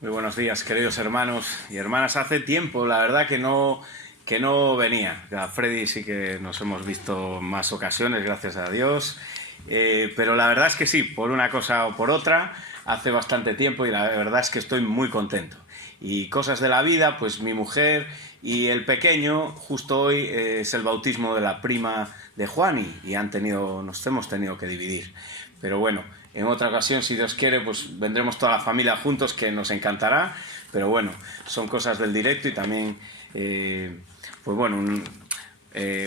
Muy buenos días, queridos hermanos y hermanas. Hace tiempo, la verdad, que no venía. A Freddy sí que nos hemos visto en más ocasiones, gracias a Dios. Pero la verdad es que sí, por una cosa o por otra, hace bastante tiempo y la verdad es que estoy muy contento. Y cosas de la vida, pues mi mujer y el pequeño, justo hoy es el bautismo de la prima de Juan y nos hemos tenido que dividir. Pero bueno, en otra ocasión, si Dios quiere, pues vendremos toda la familia juntos, que nos encantará. Pero bueno, son cosas del directo y también, pues bueno, un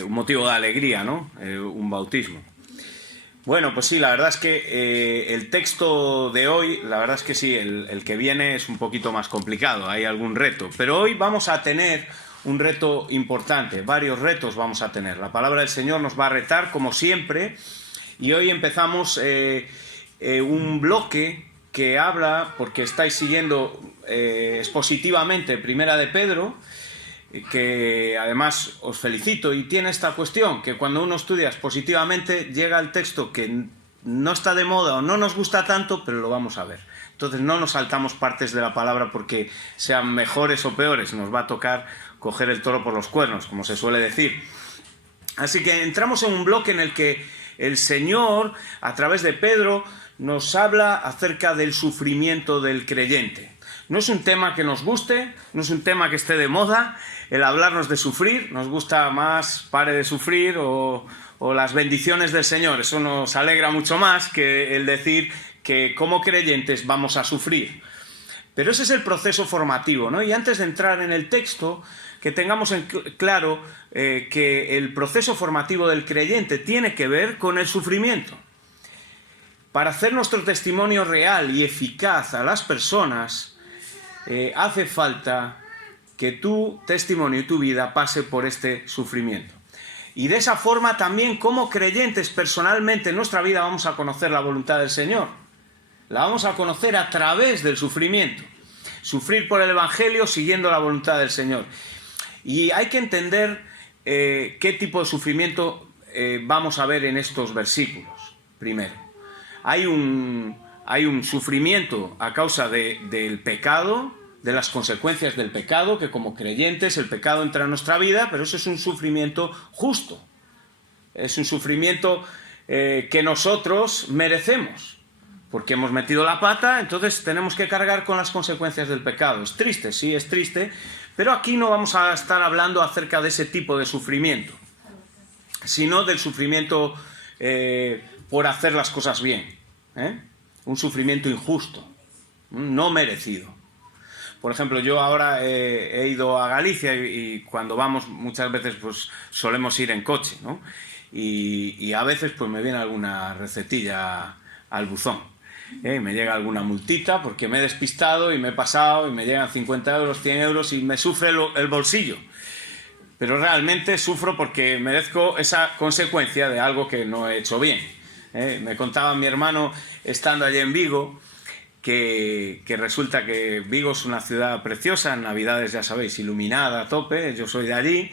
motivo de alegría, ¿no? Un bautismo. Bueno, pues sí, la verdad es que el texto de hoy, la verdad es que sí, el que viene es un poquito más complicado, hay algún reto. Pero hoy vamos a tener un reto importante, varios retos vamos a tener. La palabra del Señor nos va a retar, como siempre, y hoy empezamos un bloque que habla, porque estáis siguiendo expositivamente Primera de Pedro, que además os felicito, y tiene esta cuestión, que cuando uno estudia expositivamente llega el texto que no está de moda o no nos gusta tanto, pero lo vamos a ver. Entonces no nos saltamos partes de la palabra porque sean mejores o peores, nos va a tocar coger el toro por los cuernos, como se suele decir. Así que entramos en un bloque en el que el Señor, a través de Pedro, nos habla acerca del sufrimiento del creyente. No es un tema que nos guste, no es un tema que esté de moda, el hablarnos de sufrir. Nos gusta más pare de sufrir o las bendiciones del Señor. Eso nos alegra mucho más que el decir que como creyentes vamos a sufrir. Pero ese es el proceso formativo, ¿no? Y antes de entrar en el texto, que tengamos en claro que el proceso formativo del creyente tiene que ver con el sufrimiento. Para hacer nuestro testimonio real y eficaz a las personas, hace falta que tu testimonio y tu vida pase por este sufrimiento. Y de esa forma también, como creyentes, personalmente en nuestra vida vamos a conocer la voluntad del Señor. La vamos a conocer a través del sufrimiento. Sufrir por el Evangelio siguiendo la voluntad del Señor. Y hay que entender qué tipo de sufrimiento vamos a ver en estos versículos. Primero, hay un sufrimiento a causa del pecado, de las consecuencias del pecado, que como creyentes el pecado entra en nuestra vida, pero eso es un sufrimiento justo. Es un sufrimiento que nosotros merecemos, porque hemos metido la pata, entonces tenemos que cargar con las consecuencias del pecado. Es triste, sí, es triste, pero aquí no vamos a estar hablando acerca de ese tipo de sufrimiento, sino del sufrimiento por hacer las cosas bien. Un sufrimiento injusto, no merecido. Por ejemplo, yo ahora he ido a Galicia y cuando vamos muchas veces pues solemos ir en coche, ¿no? Y a veces pues me viene alguna recetilla al buzón. Me llega alguna multita porque me he despistado y me he pasado y me llegan 50 euros, 100 euros y me sufre el bolsillo. Pero realmente sufro porque merezco esa consecuencia de algo que no he hecho bien. Me contaba mi hermano, estando allí en Vigo, que resulta que Vigo es una ciudad preciosa, en Navidades ya sabéis, iluminada a tope, yo soy de allí,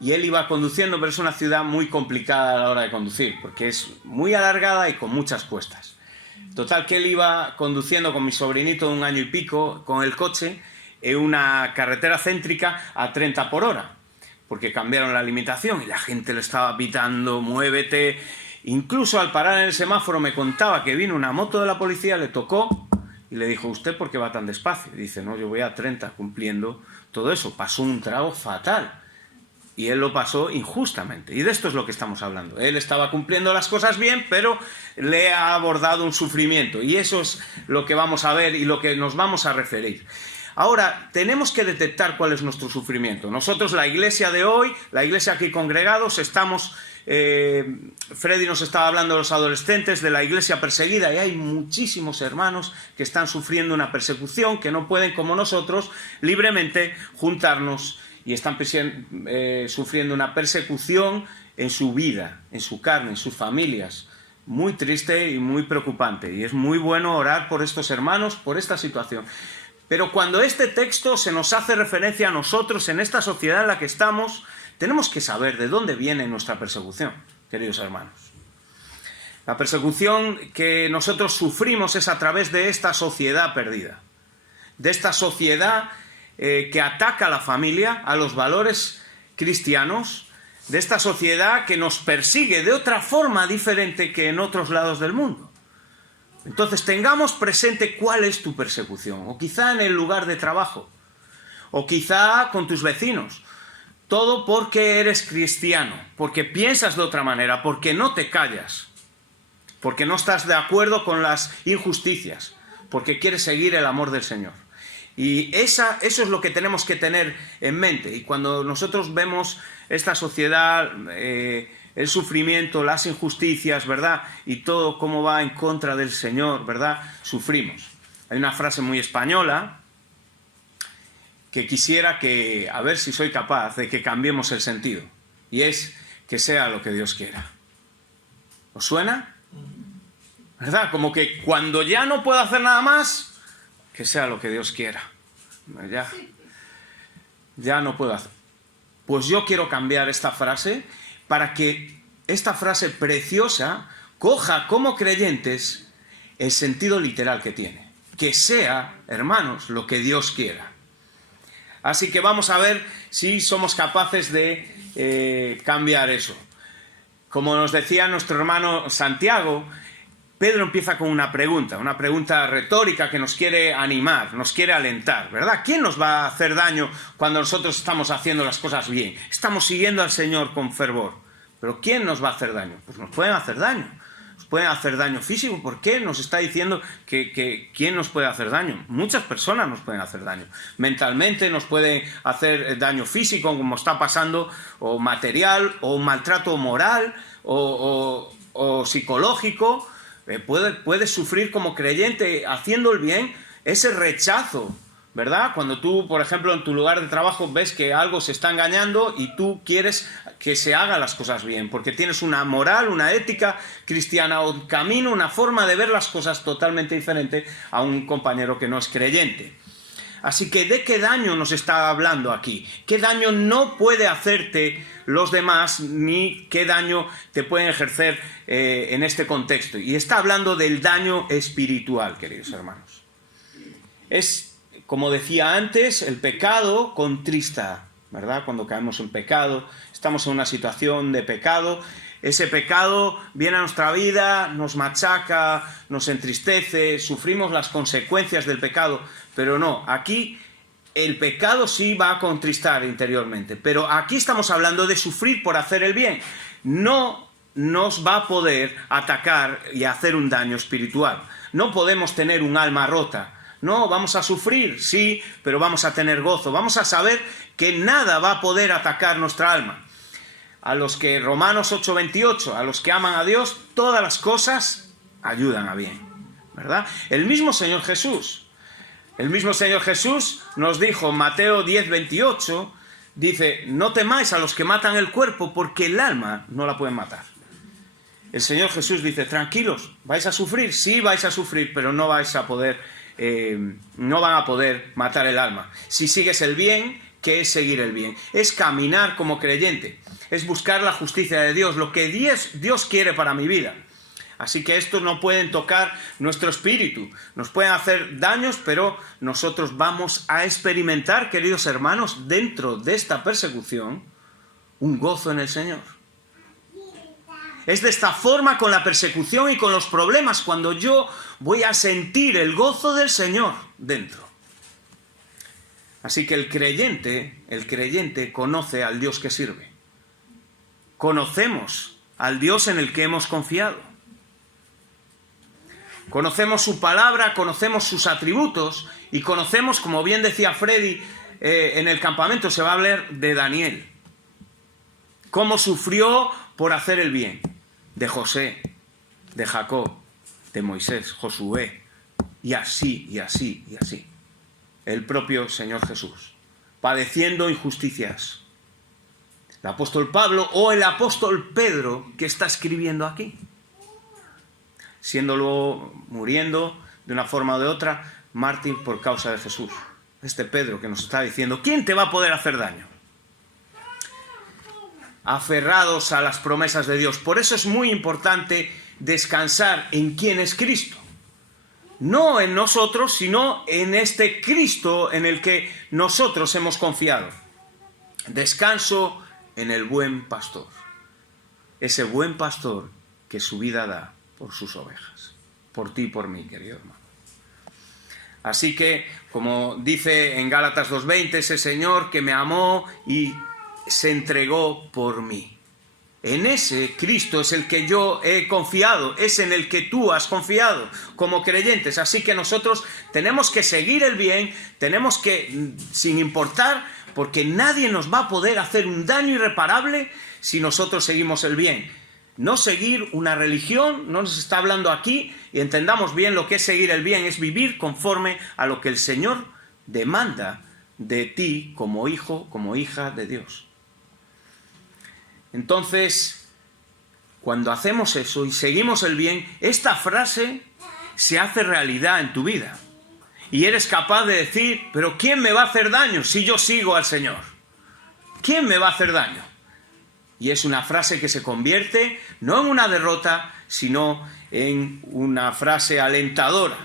y él iba conduciendo, pero es una ciudad muy complicada a la hora de conducir, porque es muy alargada y con muchas cuestas. Total, que él iba conduciendo con mi sobrinito de 1 año y pico, con el coche, en una carretera céntrica a 30 por hora, porque cambiaron la limitación y la gente le estaba pitando, muévete. Incluso al parar en el semáforo me contaba que vino una moto de la policía, le tocó y le dijo: ¿usted por qué va tan despacio? Y dice: no, yo voy a 30 cumpliendo todo eso. Pasó un trago fatal y él lo pasó injustamente, y de esto es lo que estamos hablando. Él estaba cumpliendo las cosas bien, pero le ha abordado un sufrimiento, y eso es lo que vamos a ver y lo que nos vamos a referir. Ahora, tenemos que detectar cuál es nuestro sufrimiento. Nosotros, la iglesia de hoy, la iglesia aquí congregados, estamos... Freddy nos estaba hablando de los adolescentes, de la iglesia perseguida, y hay muchísimos hermanos que están sufriendo una persecución, que no pueden, como nosotros, libremente juntarnos, y están sufriendo una persecución en su vida, en su carne, en sus familias. Muy triste y muy preocupante, y es muy bueno orar por estos hermanos, por esta situación. Pero cuando este texto se nos hace referencia a nosotros en esta sociedad en la que estamos, tenemos que saber de dónde viene nuestra persecución, queridos hermanos. La persecución que nosotros sufrimos es a través de esta sociedad perdida. de esta sociedad que ataca a la familia, a los valores cristianos, de esta sociedad que nos persigue de otra forma diferente que en otros lados del mundo. Entonces tengamos presente cuál es tu persecución, o quizá en el lugar de trabajo, o quizá con tus vecinos. Todo porque eres cristiano, porque piensas de otra manera, porque no te callas, porque no estás de acuerdo con las injusticias, porque quieres seguir el amor del Señor. Y eso es lo que tenemos que tener en mente. Y cuando nosotros vemos esta sociedad, el sufrimiento, las injusticias, ¿verdad? Y todo cómo va en contra del Señor, ¿verdad? Sufrimos. Hay una frase muy española que quisiera que, a ver si soy capaz de que cambiemos el sentido. Y es que sea lo que Dios quiera. ¿Os suena? ¿Verdad? Como que cuando ya no puedo hacer nada más, que sea lo que Dios quiera. Ya no puedo hacer. Pues yo quiero cambiar esta frase para que esta frase preciosa coja como creyentes el sentido literal que tiene. Que sea, hermanos, lo que Dios quiera. Así que vamos a ver si somos capaces de cambiar eso. Como nos decía nuestro hermano Santiago, Pedro empieza con una pregunta retórica que nos quiere animar, nos quiere alentar, ¿verdad? ¿Quién nos va a hacer daño cuando nosotros estamos haciendo las cosas bien? Estamos siguiendo al Señor con fervor. ¿Pero quién nos va a hacer daño? Pues nos pueden hacer daño. Nos pueden hacer daño físico. ¿Por qué nos está diciendo que quién nos puede hacer daño? Muchas personas nos pueden hacer daño. Mentalmente nos puede hacer daño físico, como está pasando, o material, o maltrato moral, o psicológico. Puedes sufrir como creyente haciendo el bien ese rechazo, ¿verdad? Cuando tú, por ejemplo, en tu lugar de trabajo ves que algo se está engañando y tú quieres que se hagan las cosas bien, porque tienes una moral, una ética cristiana, un camino, una forma de ver las cosas totalmente diferente a un compañero que no es creyente. Así que, ¿de qué daño nos está hablando aquí? ¿Qué daño no puede hacerte los demás, ni qué daño te pueden ejercer en este contexto? Y está hablando del daño espiritual, queridos hermanos. Es, como decía antes, el pecado contrista, ¿verdad? Cuando caemos en pecado, estamos en una situación de pecado. Ese pecado viene a nuestra vida, nos machaca, nos entristece, sufrimos las consecuencias del pecado, pero no, aquí el pecado sí va a contristar interiormente, pero aquí estamos hablando de sufrir por hacer el bien. No nos va a poder atacar y hacer un daño espiritual. No podemos tener un alma rota. No, vamos a sufrir, sí, pero vamos a tener gozo. Vamos a saber que nada va a poder atacar nuestra alma. A los que, Romanos 8:28, a los que aman a Dios, todas las cosas ayudan a bien, ¿verdad? El mismo Señor Jesús nos dijo en Mateo 10:28, dice, no temáis a los que matan el cuerpo, porque el alma no la pueden matar. El Señor Jesús dice, tranquilos, ¿vais a sufrir? Sí, vais a sufrir, pero no vais a poder, no van a poder matar el alma. Si sigues el bien, ¿qué es seguir el bien? Es caminar como creyente. Es buscar la justicia de Dios, lo que Dios quiere para mi vida. Así que estos no pueden tocar nuestro espíritu, nos pueden hacer daños, pero nosotros vamos a experimentar, queridos hermanos, dentro de esta persecución, un gozo en el Señor. Es de esta forma con la persecución y con los problemas, cuando yo voy a sentir el gozo del Señor dentro. Así que el creyente conoce al Dios que sirve. Conocemos al Dios en el que hemos confiado. Conocemos su palabra, conocemos sus atributos y conocemos, como bien decía Freddy, en el campamento se va a hablar de Daniel. Cómo sufrió por hacer el bien. De José, de Jacob, de Moisés, Josué, y así, y así, y así. El propio Señor Jesús, padeciendo injusticias. El apóstol Pablo o el apóstol Pedro, que está escribiendo aquí. Siendo luego, muriendo de una forma o de otra, mártir por causa de Jesús. Este Pedro que nos está diciendo, ¿quién te va a poder hacer daño? Aferrados a las promesas de Dios. Por eso es muy importante descansar en quién es Cristo. No en nosotros, sino en este Cristo en el que nosotros hemos confiado. Descanso en el buen pastor. Ese buen pastor que su vida da por sus ovejas. Por ti y por mí, querido hermano. Así que, como dice en Gálatas 2:20, ese Señor que me amó y se entregó por mí. En ese Cristo es el que yo he confiado, es en el que tú has confiado como creyentes. Así que nosotros tenemos que seguir el bien, tenemos que, sin importar, porque nadie nos va a poder hacer un daño irreparable si nosotros seguimos el bien. No seguir una religión, no nos está hablando aquí, y entendamos bien lo que es seguir el bien, es vivir conforme a lo que el Señor demanda de ti como hijo, como hija de Dios. Entonces, cuando hacemos eso y seguimos el bien, esta frase se hace realidad en tu vida. Y eres capaz de decir, pero ¿quién me va a hacer daño si yo sigo al Señor? ¿Quién me va a hacer daño? Y es una frase que se convierte no en una derrota, sino en una frase alentadora.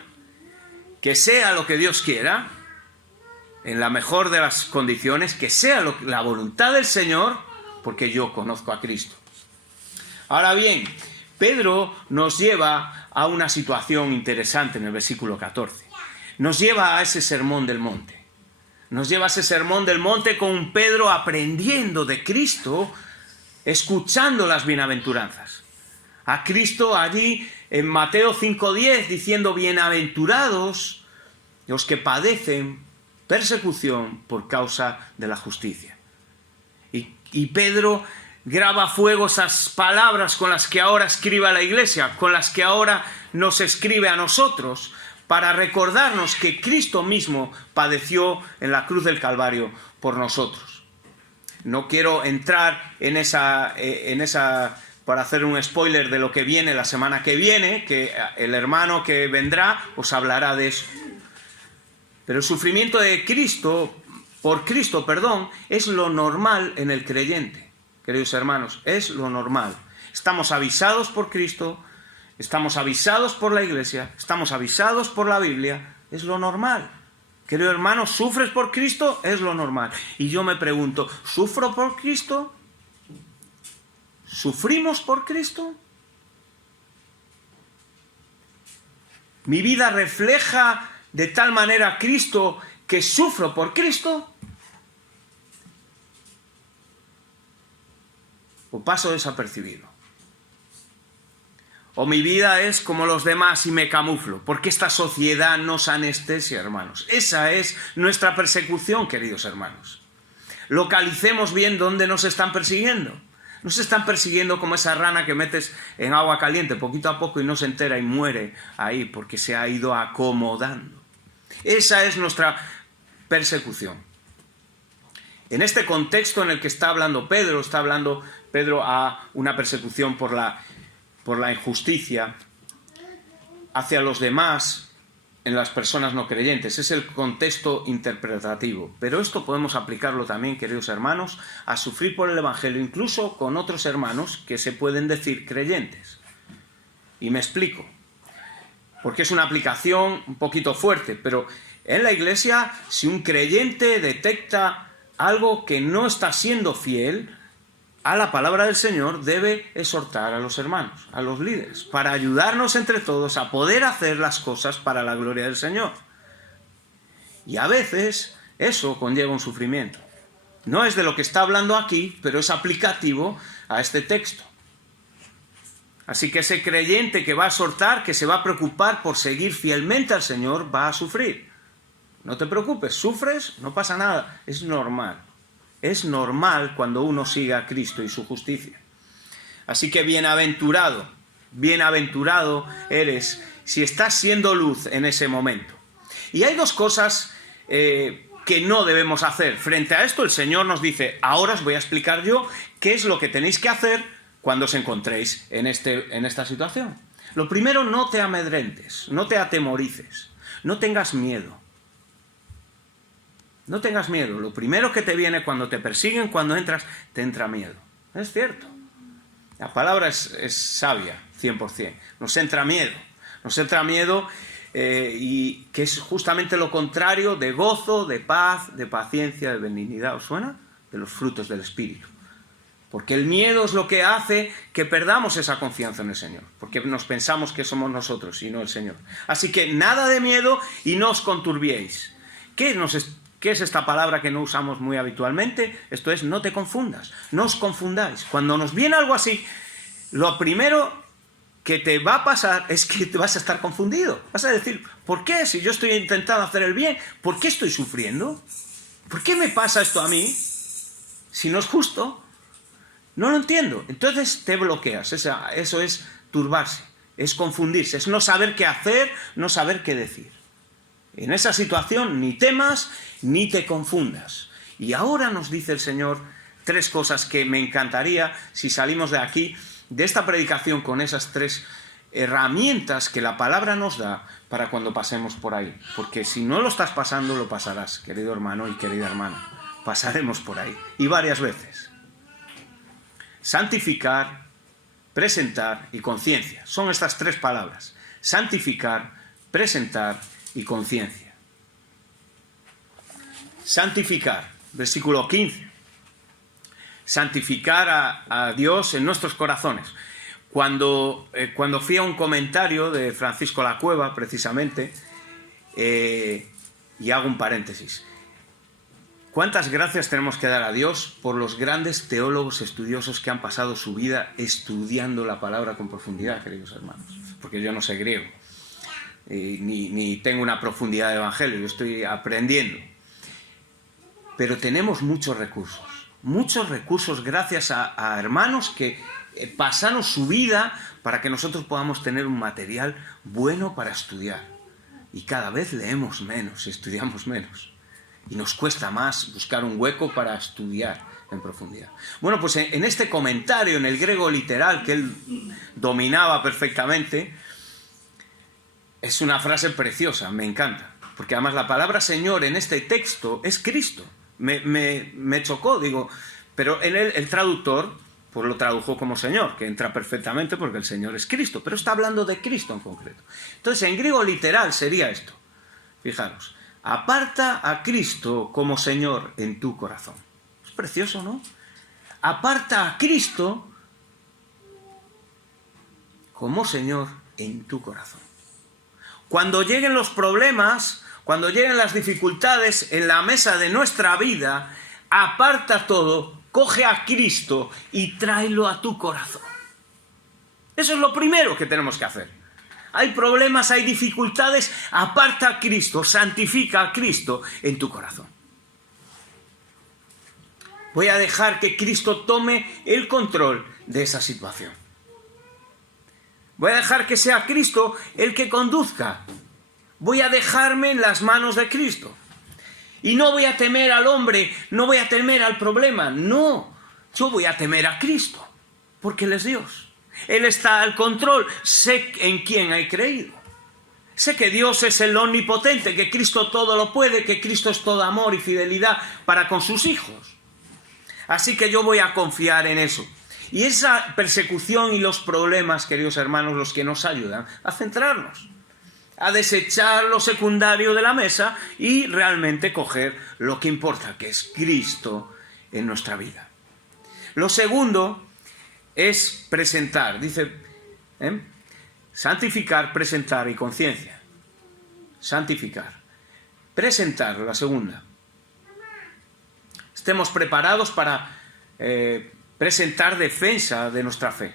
Que sea lo que Dios quiera, en la mejor de las condiciones, que sea la voluntad del Señor, porque yo conozco a Cristo. Ahora bien, Pedro nos lleva a una situación interesante en el versículo 14. Nos lleva a ese sermón del monte. Nos lleva a ese sermón del monte con Pedro aprendiendo de Cristo, escuchando las bienaventuranzas. A Cristo allí en Mateo 5:10 diciendo, bienaventurados los que padecen persecución por causa de la justicia. Y Pedro graba a fuego esas palabras con las que ahora escribe a la iglesia, con las que ahora nos escribe a nosotros, para recordarnos que Cristo mismo padeció en la cruz del Calvario por nosotros. No quiero entrar en esa para hacer un spoiler de lo que viene la semana que viene, que el hermano que vendrá os hablará de eso. Pero el sufrimiento de Cristo, por Cristo, es lo normal en el creyente, queridos hermanos, es lo normal. Estamos avisados por Cristo, estamos avisados por la iglesia, estamos avisados por la Biblia, es lo normal. Querido hermano, ¿sufres por Cristo? Es lo normal. Y yo me pregunto, ¿sufro por Cristo? ¿Sufrimos por Cristo? ¿Mi vida refleja de tal manera a Cristo que sufro por Cristo? ¿O paso desapercibido? ¿O mi vida es como los demás y me camuflo? Porque esta sociedad nos anestesia, hermanos. Esa es nuestra persecución, queridos hermanos. Localicemos bien dónde nos están persiguiendo. Nos están persiguiendo como esa rana que metes en agua caliente poquito a poco y no se entera y muere ahí porque se ha ido acomodando. Esa es nuestra persecución. En este contexto en el que está hablando Pedro a una persecución por la injusticia hacia los demás en las personas no creyentes. Es el contexto interpretativo. Pero esto podemos aplicarlo también, queridos hermanos, a sufrir por el Evangelio, incluso con otros hermanos que se pueden decir creyentes. Y me explico. Porque es una aplicación un poquito fuerte, pero en la iglesia, si un creyente detecta algo que no está siendo fiel a la palabra del Señor, debe exhortar a los hermanos, a los líderes, para ayudarnos entre todos a poder hacer las cosas para la gloria del Señor. Y a veces eso conlleva un sufrimiento. No es de lo que está hablando aquí, pero es aplicativo a este texto. Así que ese creyente que va a exhortar, que se va a preocupar por seguir fielmente al Señor, va a sufrir. No te preocupes, sufres, no pasa nada, es normal. Es normal cuando uno siga a Cristo y su justicia. Así que bienaventurado eres si estás siendo luz en ese momento. Y hay dos cosas que no debemos hacer. Frente a esto el Señor nos dice, ahora os voy a explicar yo qué es lo que tenéis que hacer cuando os encontréis en esta situación. Lo primero, no te amedrentes, no te atemorices, no tengas miedo. No tengas miedo. Lo primero que te viene cuando te persiguen, cuando entras, te entra miedo. Es cierto. La palabra es sabia, 100%. Nos entra miedo. Nos entra miedo y que es justamente lo contrario de gozo, de paz, de paciencia, de benignidad. ¿Os suena? De los frutos del Espíritu. Porque el miedo es lo que hace que perdamos esa confianza en el Señor. Porque nos pensamos que somos nosotros y no el Señor. Así que nada de miedo y no os conturbiéis. ¿Qué es esta palabra que no usamos muy habitualmente? Esto es, no te confundas, no os confundáis. Cuando nos viene algo así, lo primero que te va a pasar es que te vas a estar confundido. Vas a decir, ¿por qué? Si yo estoy intentando hacer el bien, ¿por qué estoy sufriendo? ¿Por qué me pasa esto a mí? Si no es justo. No lo entiendo. Entonces te bloqueas. Eso es turbarse, es confundirse, es no saber qué hacer, no saber qué decir. En esa situación ni temas ni te confundas. Y ahora nos dice el Señor 3 cosas que me encantaría si salimos de aquí, de esta predicación, con esas 3 herramientas que la palabra nos da para cuando pasemos por ahí. Porque si no lo estás pasando, lo pasarás, querido hermano y querida hermana. Pasaremos por ahí. Y varias veces. Santificar, presentar y conciencia. Son estas 3 palabras. Santificar, presentar y conciencia. Santificar, versículo 15. Santificar a Dios en nuestros corazones. Cuando fui a un comentario de Francisco La Cueva, precisamente, y hago un paréntesis. ¿Cuántas gracias tenemos que dar a Dios por los grandes teólogos estudiosos que han pasado su vida estudiando la palabra con profundidad, queridos hermanos? Porque yo no sé griego, ni tengo una profundidad de evangelio, yo estoy aprendiendo. Pero tenemos muchos recursos gracias a hermanos que pasaron su vida para que nosotros podamos tener un material bueno para estudiar. Y cada vez leemos menos, estudiamos menos. Y nos cuesta más buscar un hueco para estudiar en profundidad. Bueno, pues en este comentario, en el griego literal, que él dominaba perfectamente, es una frase preciosa, me encanta. Porque además la palabra Señor en este texto es Cristo. Me chocó, digo, pero el traductor pues lo tradujo como Señor, que entra perfectamente porque el Señor es Cristo, pero está hablando de Cristo en concreto. Entonces, en griego literal sería esto. Fijaros. Aparta a Cristo como Señor en tu corazón. Es precioso, ¿no? Aparta a Cristo como Señor en tu corazón. Cuando lleguen los problemas, cuando lleguen las dificultades en la mesa de nuestra vida, aparta todo, coge a Cristo y tráelo a tu corazón. Eso es lo primero que tenemos que hacer. Hay problemas, hay dificultades, aparta a Cristo, santifica a Cristo en tu corazón. Voy a dejar que Cristo tome el control de esa situación. Voy a dejar que sea Cristo el que conduzca. Voy a dejarme en las manos de Cristo. Y no voy a temer al hombre, no voy a temer al problema, no. Yo voy a temer a Cristo, porque Él es Dios. Él está al control. Sé en quién he creído. Sé que Dios es el omnipotente, que Cristo todo lo puede, que Cristo es todo amor y fidelidad para con sus hijos. Así que yo voy a confiar en eso. Y esa persecución y los problemas, queridos hermanos, los que nos ayudan a centrarnos, a desechar lo secundario de la mesa y realmente coger lo que importa, que es Cristo en nuestra vida. Lo segundo es presentar, dice, santificar, presentar y conciencia. Santificar. Presentar, la segunda. Estemos preparados para presentar defensa de nuestra fe.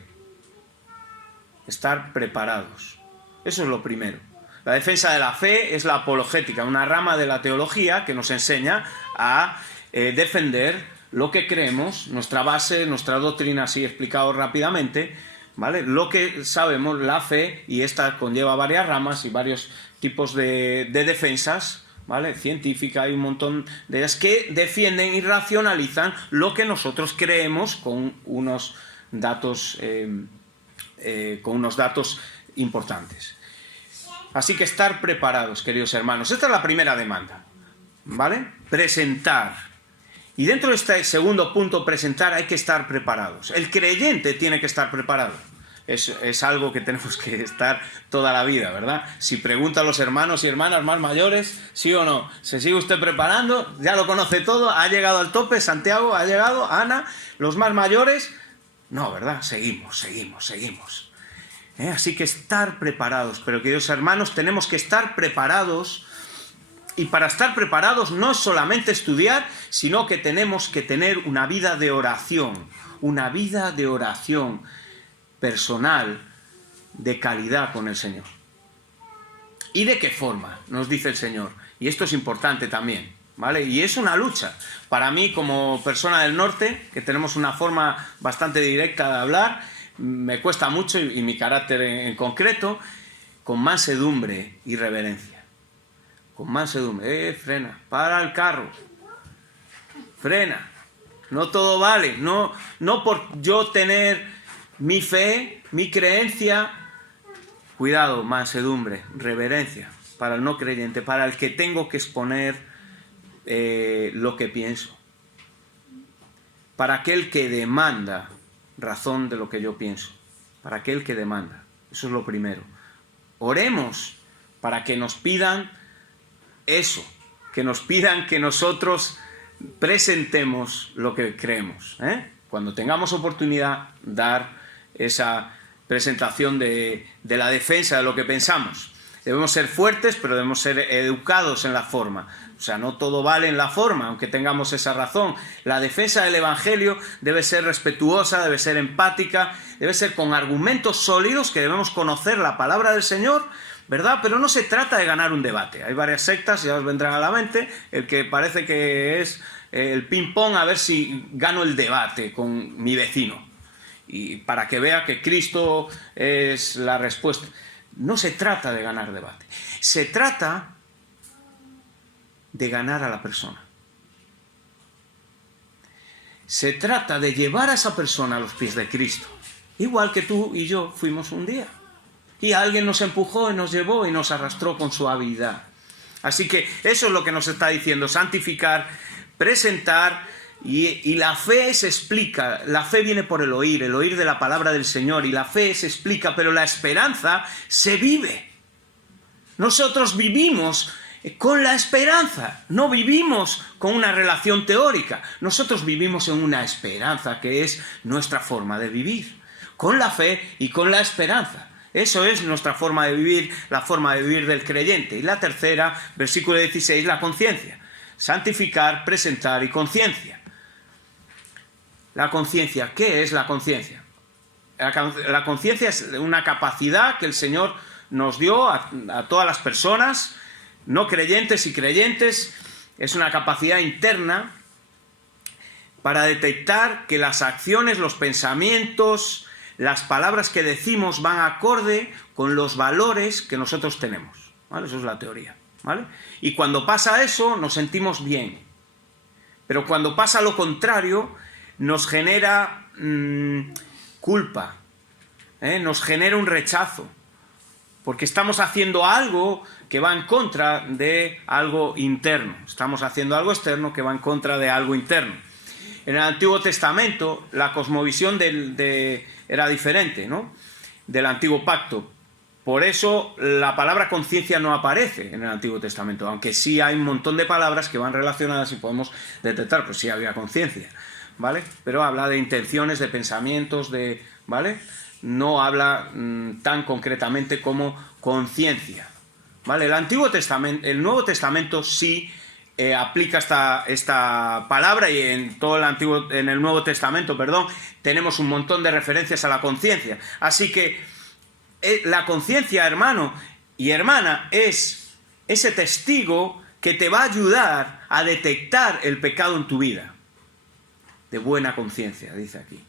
Estar preparados. Eso es lo primero. La defensa de la fe es la apologética, una rama de la teología que nos enseña a defender lo que creemos, nuestra base, nuestra doctrina, así explicado rápidamente, ¿vale? Lo que sabemos, la fe, y esta conlleva varias ramas y varios tipos de defensas, ¿vale? Científica, hay un montón de ellas que defienden y racionalizan lo que nosotros creemos con unos datos importantes. Así que estar preparados, queridos hermanos. Esta es la primera demanda, ¿vale? Presentar. Y dentro de este segundo punto, presentar, hay que estar preparados. El creyente tiene que estar preparado. es algo que tenemos que estar toda la vida, ¿verdad? Si pregunta a los hermanos y hermanas más mayores, ¿sí o no? ¿Se sigue usted preparando? ¿Ya lo conoce todo? ¿Ha llegado al tope? ¿Santiago ha llegado? ¿Ana? ¿Los más mayores? No, ¿verdad? Seguimos. Así que estar preparados. Pero, queridos hermanos, tenemos que estar preparados. Y para estar preparados no es solamente estudiar, sino que tenemos que tener una vida de oración personal, de calidad con el Señor. ¿Y de qué forma? Nos dice el Señor. Y esto es importante también, ¿vale? Y es una lucha. Para mí, como persona del norte, que tenemos una forma bastante directa de hablar, me cuesta mucho, y mi carácter en concreto, con mansedumbre y reverencia. Con mansedumbre, frena, para el carro, frena, no todo vale, no por yo tener mi fe, mi creencia, cuidado, mansedumbre, reverencia, para el no creyente, para el que tengo que exponer lo que pienso, para aquel que demanda razón de lo que yo pienso, para aquel que demanda, eso es lo primero. Oremos para que nos pidan eso, que nos pidan que nosotros presentemos lo que creemos, Cuando tengamos oportunidad, dar esa presentación de la defensa de lo que pensamos. Debemos ser fuertes, pero debemos ser educados en la forma. O sea, no todo vale en la forma, aunque tengamos esa razón. La defensa del Evangelio debe ser respetuosa, debe ser empática, debe ser con argumentos sólidos, que debemos conocer la palabra del Señor, ¿verdad? Pero no se trata de ganar un debate. Hay varias sectas, ya os vendrán a la mente, el que parece que es el ping-pong, a ver si gano el debate con mi vecino. Y para que vea que Cristo es la respuesta. No se trata de ganar debate. Se trata de ganar a la persona. Se trata de llevar a esa persona a los pies de Cristo. Igual que tú y yo fuimos un día. Y alguien nos empujó y nos llevó y nos arrastró con suavidad. Así que eso es lo que nos está diciendo, santificar, presentar, y la fe se explica. La fe viene por el oír de la palabra del Señor, y la fe se explica, pero la esperanza se vive. Nosotros vivimos con la esperanza, no vivimos con una relación teórica. Nosotros vivimos en una esperanza que es nuestra forma de vivir, con la fe y con la esperanza. Eso es nuestra forma de vivir, la forma de vivir del creyente. Y la tercera, versículo 16, la conciencia. Santificar, presentar y conciencia. La conciencia, ¿qué es la conciencia? La conciencia es una capacidad que el Señor nos dio a todas las personas, no creyentes y creyentes. Es una capacidad interna para detectar que las acciones, los pensamientos, las palabras que decimos van acorde con los valores que nosotros tenemos, ¿vale? Eso es la teoría, ¿vale? Y cuando pasa eso, nos sentimos bien. Pero cuando pasa lo contrario, nos genera culpa, nos genera un rechazo, porque estamos haciendo algo que va en contra de algo interno. Estamos haciendo algo externo que va en contra de algo interno. En el Antiguo Testamento, la cosmovisión era diferente, ¿no? Del Antiguo Pacto. Por eso la palabra conciencia no aparece en el Antiguo Testamento, aunque sí hay un montón de palabras que van relacionadas y podemos detectar, pues sí había conciencia, ¿vale? Pero habla de intenciones, de pensamientos, ¿vale? No habla tan concretamente como conciencia, ¿vale? El Nuevo Testamento sí aplica esta palabra, y en el Nuevo Testamento, tenemos un montón de referencias a la conciencia. Así que la conciencia, hermano y hermana, es ese testigo que te va a ayudar a detectar el pecado en tu vida. De buena conciencia, dice aquí.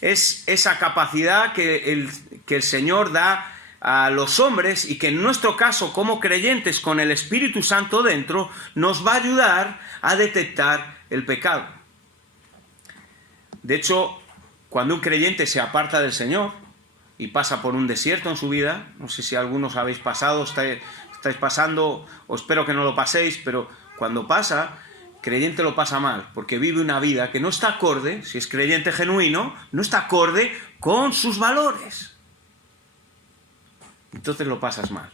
Es esa capacidad que el Señor da a los hombres, y que en nuestro caso, como creyentes con el Espíritu Santo dentro, nos va a ayudar a detectar el pecado. De hecho, cuando un creyente se aparta del Señor y pasa por un desierto en su vida, no sé si algunos habéis pasado, estáis pasando, o espero que no lo paséis, pero cuando pasa, creyente lo pasa mal, porque vive una vida que no está acorde, si es creyente genuino, no está acorde con sus valores. entonces lo pasas mal.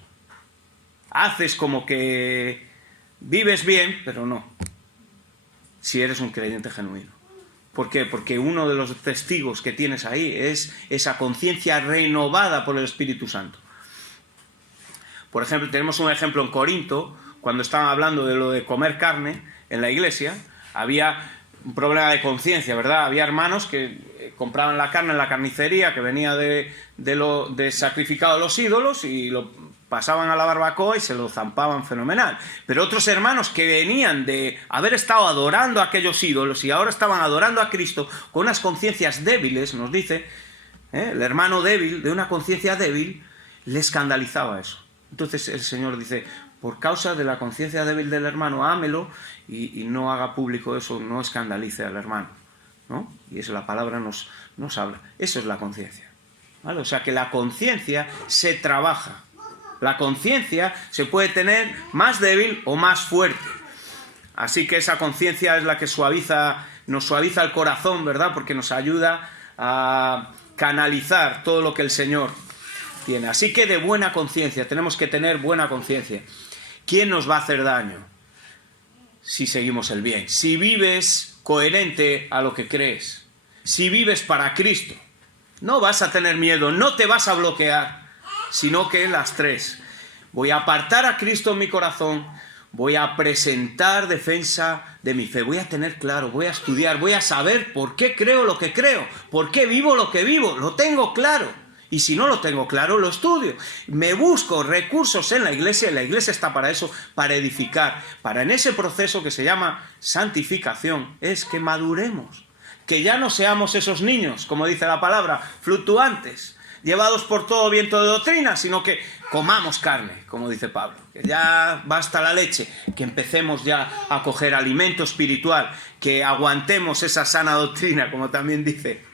Haces como que vives bien, pero no. Si eres un creyente genuino. ¿Por qué? Porque uno de los testigos que tienes ahí es esa conciencia renovada por el Espíritu Santo. Por ejemplo, tenemos un ejemplo en Corinto, cuando estaban hablando de lo de comer carne en la iglesia, había un problema de conciencia, ¿verdad? Había hermanos que compraban la carne en la carnicería que venía de sacrificado a los ídolos y lo pasaban a la barbacoa y se lo zampaban fenomenal. Pero otros hermanos que venían de haber estado adorando a aquellos ídolos y ahora estaban adorando a Cristo con unas conciencias débiles, nos dice, el hermano débil, de una conciencia débil, le escandalizaba eso. Entonces el Señor dice, por causa de la conciencia débil del hermano, ámelo y no haga público eso, no escandalice al hermano, ¿no? Y eso la palabra nos habla. Eso es la conciencia, ¿vale? O sea que la conciencia se trabaja. La conciencia se puede tener más débil o más fuerte. Así que esa conciencia es la que nos suaviza el corazón, ¿verdad? Porque nos ayuda a canalizar todo lo que el Señor tiene. Así que de buena conciencia, tenemos que tener buena conciencia. ¿Quién nos va a hacer daño si seguimos el bien? Si vives coherente a lo que crees, si vives para Cristo, no vas a tener miedo, no te vas a bloquear, sino que las tres. Voy a apartar a Cristo en mi corazón, voy a presentar defensa de mi fe, voy a tener claro, voy a estudiar, voy a saber por qué creo lo que creo, por qué vivo lo que vivo, lo tengo claro. Y si no lo tengo claro, lo estudio. Me busco recursos en la iglesia, y la iglesia está para eso, para edificar, para en ese proceso que se llama santificación, es que maduremos, que ya no seamos esos niños, como dice la palabra, fluctuantes, llevados por todo viento de doctrina, sino que comamos carne, como dice Pablo, que ya basta la leche, que empecemos ya a coger alimento espiritual, que aguantemos esa sana doctrina, como también dice.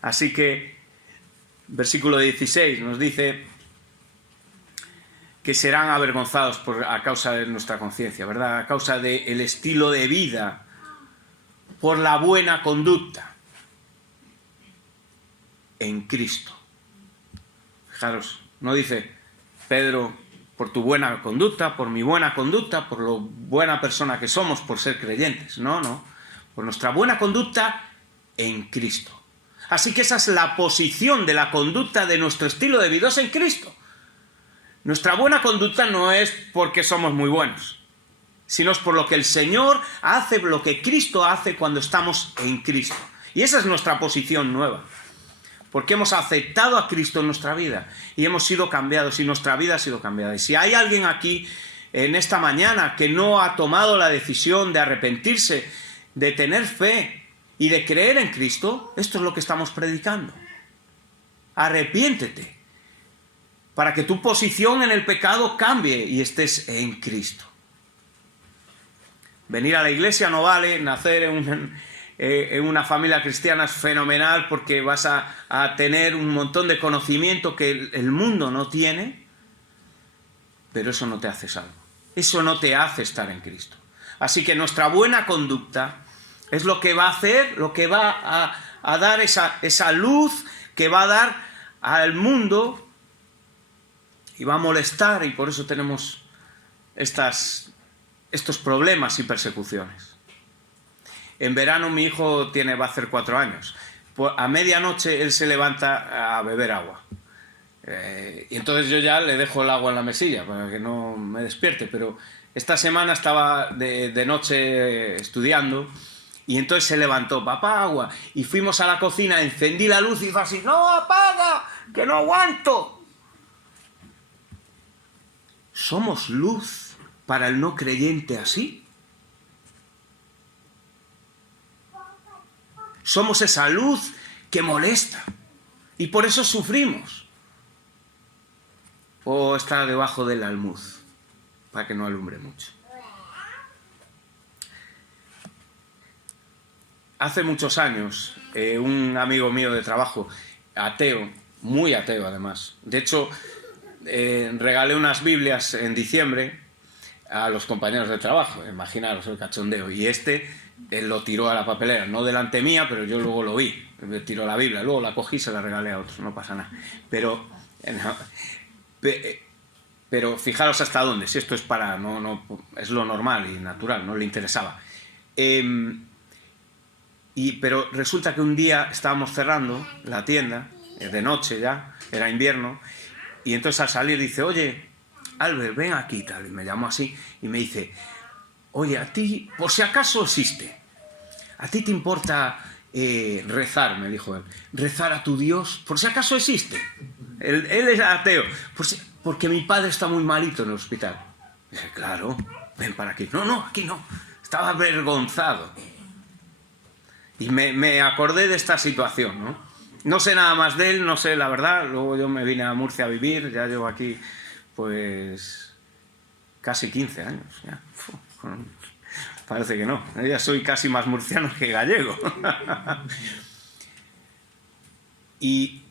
Así que versículo 16 nos dice que serán avergonzados a causa de nuestra conciencia, ¿verdad? A causa del estilo de vida, por la buena conducta en Cristo. Fijaros, no dice Pedro por tu buena conducta, por mi buena conducta, por lo buena persona que somos por ser creyentes. No, por nuestra buena conducta en Cristo. Así que esa es la posición de la conducta de nuestro estilo de vida, es en Cristo. Nuestra buena conducta no es porque somos muy buenos, sino es por lo que el Señor hace, lo que Cristo hace cuando estamos en Cristo. Y esa es nuestra posición nueva, porque hemos aceptado a Cristo en nuestra vida y hemos sido cambiados y nuestra vida ha sido cambiada. Y si hay alguien aquí en esta mañana que no ha tomado la decisión de arrepentirse, de tener fe y de creer en Cristo, esto es lo que estamos predicando. Arrepiéntete para que tu posición en el pecado cambie y estés en Cristo. Venir a la iglesia no vale, nacer en una familia cristiana es fenomenal porque vas a tener un montón de conocimiento que el mundo no tiene, pero eso no te hace salvo. Eso no te hace estar en Cristo. Así que nuestra buena conducta es lo que va a hacer, lo que va a dar esa luz que va a dar al mundo y va a molestar, y por eso tenemos estos problemas y persecuciones. En verano mi hijo va a hacer 4 años. A medianoche él se levanta a beber agua. Y entonces yo ya le dejo el agua en la mesilla para que no me despierte, pero esta semana estaba de noche estudiando. Y entonces se levantó, papá, agua. Y fuimos a la cocina, encendí la luz y hizo así, ¡no, apaga! ¡Que no aguanto! ¿Somos luz para el no creyente así? Somos esa luz que molesta. Y por eso sufrimos. O está debajo del almuz, para que no alumbre mucho. Hace muchos años, un amigo mío de trabajo, ateo, muy ateo además, de hecho, regalé unas Biblias en diciembre a los compañeros de trabajo, imaginaros el cachondeo, y él lo tiró a la papelera, no delante mía, pero yo luego lo vi, me tiró la Biblia, luego la cogí y se la regalé a otros, no pasa nada. Pero Pero fijaros hasta dónde, si esto es para... no es lo normal y natural, no le interesaba. Pero resulta que un día estábamos cerrando la tienda, de noche ya, era invierno, y entonces al salir dice, oye, Albert, ven aquí, tal, y me llamó así, y me dice, oye, a ti, por si acaso existe, ¿a ti te importa rezar? Me dijo él, rezar a tu Dios, por si acaso existe. Él es ateo, porque mi padre está muy malito en el hospital. Dije, claro, ven para aquí. No, aquí no, estaba avergonzado. Y me acordé de esta situación, ¿no? No sé nada más de él, no sé la verdad. Luego yo me vine a Murcia a vivir, ya llevo aquí, pues, casi 15 años. Ya. Parece que no, ya soy casi más murciano que gallego. Y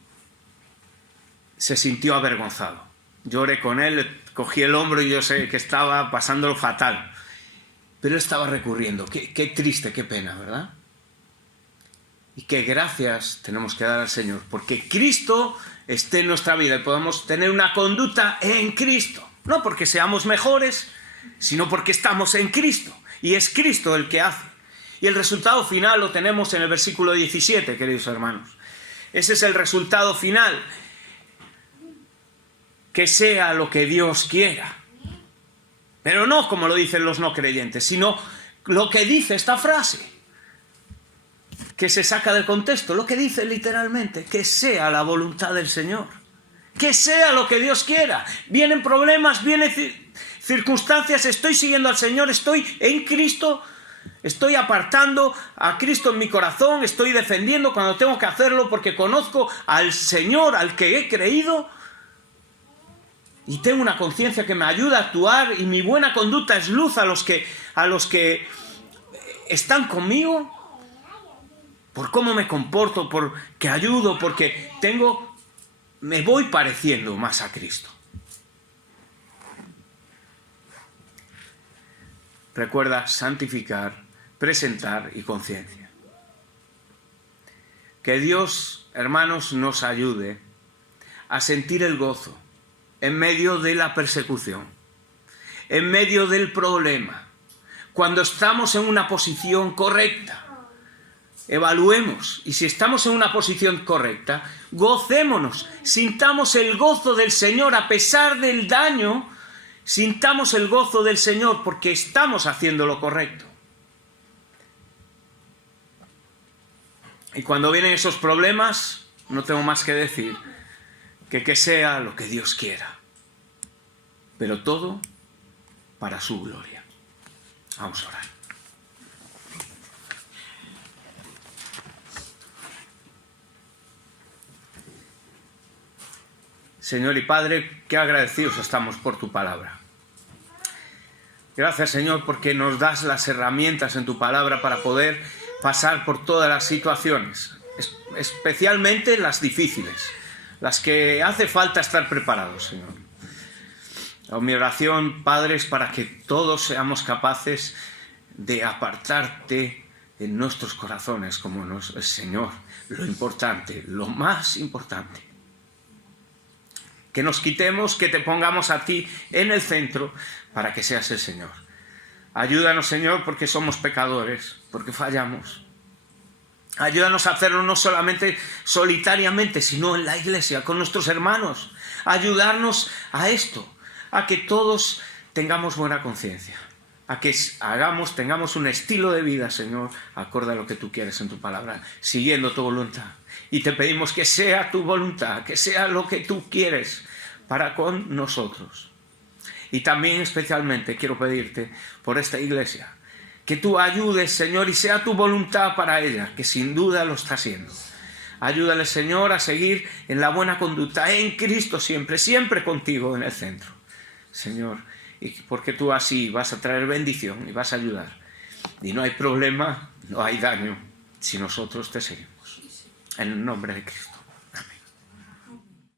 se sintió avergonzado. Lloré con él, cogí el hombro y yo sé que estaba pasándolo fatal. Pero él estaba recurriendo. Qué triste, qué pena, ¿verdad? Y qué gracias tenemos que dar al Señor, porque Cristo esté en nuestra vida y podamos tener una conducta en Cristo. No porque seamos mejores, sino porque estamos en Cristo. Y es Cristo el que hace. Y el resultado final lo tenemos en el versículo 17, queridos hermanos. Ese es el resultado final. Que sea lo que Dios quiera. Pero no como lo dicen los no creyentes, sino lo que dice esta frase, que se saca del contexto, lo que dice literalmente, que sea la voluntad del Señor, que sea lo que Dios quiera. Vienen problemas, vienen circunstancias, estoy siguiendo al Señor, estoy en Cristo, estoy apartando a Cristo en mi corazón, estoy defendiendo cuando tengo que hacerlo porque conozco al Señor al que he creído y tengo una conciencia que me ayuda a actuar, y mi buena conducta es luz a los que están conmigo, por cómo me comporto, porque ayudo, porque me voy pareciendo más a Cristo. Recuerda santificar, presentar y conciencia. Que Dios, hermanos, nos ayude a sentir el gozo en medio de la persecución, en medio del problema, cuando estamos en una posición correcta. Evaluemos, y si estamos en una posición correcta, gocémonos, sintamos el gozo del Señor a pesar del daño, sintamos el gozo del Señor porque estamos haciendo lo correcto. Y cuando vienen esos problemas, no tengo más que decir que sea lo que Dios quiera, pero todo para su gloria. Vamos a orar. Señor y Padre, qué agradecidos estamos por tu palabra. Gracias, Señor, porque nos das las herramientas en tu palabra para poder pasar por todas las situaciones, especialmente las difíciles, las que hace falta estar preparados, Señor. Mi oración, Padre, es para que todos seamos capaces de apartarte en nuestros corazones como el Señor, lo importante, lo más importante. Que nos quitemos, que te pongamos a ti en el centro para que seas el Señor. Ayúdanos, Señor, porque somos pecadores, porque fallamos. Ayúdanos a hacerlo no solamente solitariamente, sino en la iglesia, con nuestros hermanos. Ayudarnos a esto, a que todos tengamos buena conciencia, a que tengamos un estilo de vida, Señor, acorde a lo que tú quieres en tu palabra, siguiendo tu voluntad. Y te pedimos que sea tu voluntad, que sea lo que tú quieres para con nosotros. Y también especialmente quiero pedirte por esta iglesia, que tú ayudes, Señor, y sea tu voluntad para ella, que sin duda lo está haciendo. Ayúdale, Señor, a seguir en la buena conducta, en Cristo siempre, siempre contigo en el centro, Señor, y porque tú así vas a traer bendición y vas a ayudar. Y no hay problema, no hay daño, si nosotros te seguimos. En el nombre de Cristo.